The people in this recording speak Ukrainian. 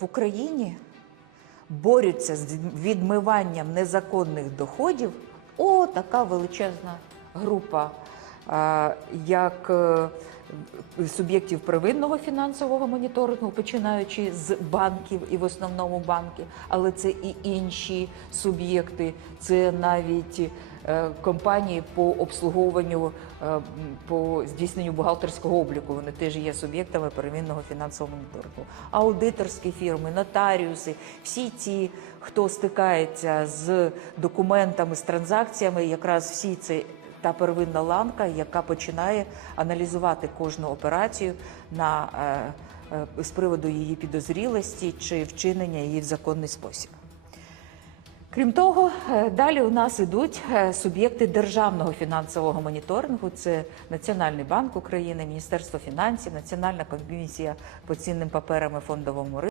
в Україні борються з відмиванням незаконних доходів. О, така величезна група, як е, суб'єктів первинного фінансового моніторингу, починаючи з банків і в основному банки, але це і інші суб'єкти, це навіть е, компанії по обслуговуванню, е, по здійсненню бухгалтерського обліку. Вони теж є суб'єктами первинного фінансового моніторингу. Аудиторські фірми, нотаріуси, всі ці, хто стикається з документами, з транзакціями, якраз всі це та первинна ланка, яка починає аналізувати кожну операцію на, е, е, з приводу її підозрілості чи вчинення її в законний спосіб. Крім того, е, далі у нас ідуть суб'єкти державного фінансового моніторингу. Це Національний банк України, Міністерство фінансів, Національна комісія по цінним паперам і фондовому ринку.